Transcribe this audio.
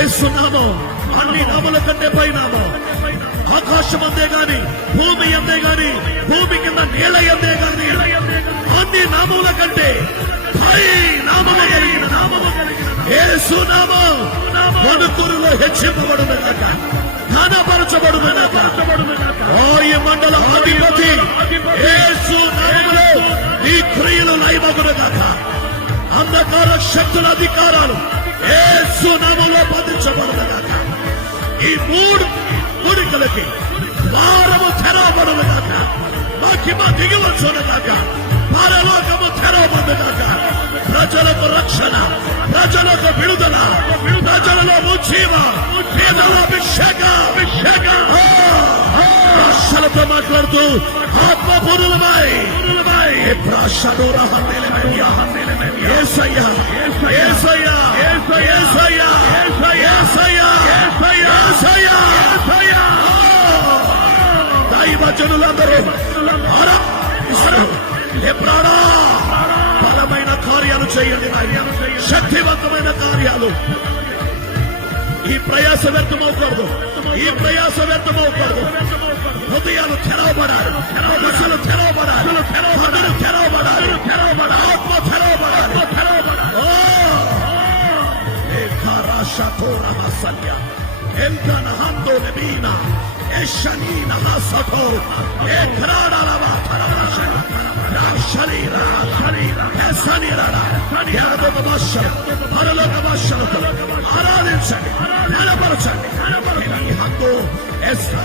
ఏసునామం అన్ని నామల కంటే పై నామం. ఆకాశం అందే గాని భూమి అందే గాని భూమి కింద నేల అందే గాని అన్ని నామముల కంటే పై నామము కలిగిన నామము. కలిగిన నామం మనుకురులో హెచ్చింపబడును కాక ఘనపరచబడును కాక ఓ మండల అధిపతి ఏసు నామములో ఈ క్రియలు లయమగును కాక అంధకార శక్తుల అధికారాలు యేసు నామములో బంధించబడును కాక ఈ మూడు ముడికలకి ద్వారము తెరవబడును కాక మహిమ దిగివచ్చును కాక పరలోకము తెరవబడును కాక ప్రజలకు రక్షణ ప్రజలకు విడుదల ప్రజలలో ఉజ్జీవ పేదల అభిషేక అభిషేక భాషలతో మాట్లాడుతూ ఆత్మ పురులమై దైవ జనులందరూ ఆరాధిస్తారు. బలమైన కార్యాలు చేయండి శక్తివంతమైన కార్యాలు! ఈ ప్రయాస వ్యర్థమవుకూడదు ఈ ప్రయాస వ్యర్థమవుకూడదు హృదయాలు తెరవబడాలి మనసులు తెరవబడాలి కన్నులు తెరవబడాలి తెరవబడాలి ఆత్మ తెరవబడాలి తెరవబడాలి ఓ! Ekarashatora Masanya. Entana hando lebina. Eshanina hasato. Ekrana lava tarabasha. Rasharira. Esanira. Yado babasha. Paraloka babasha. ఆరాధించండి కనపరచండి ఈ హక్కు ఎస్రా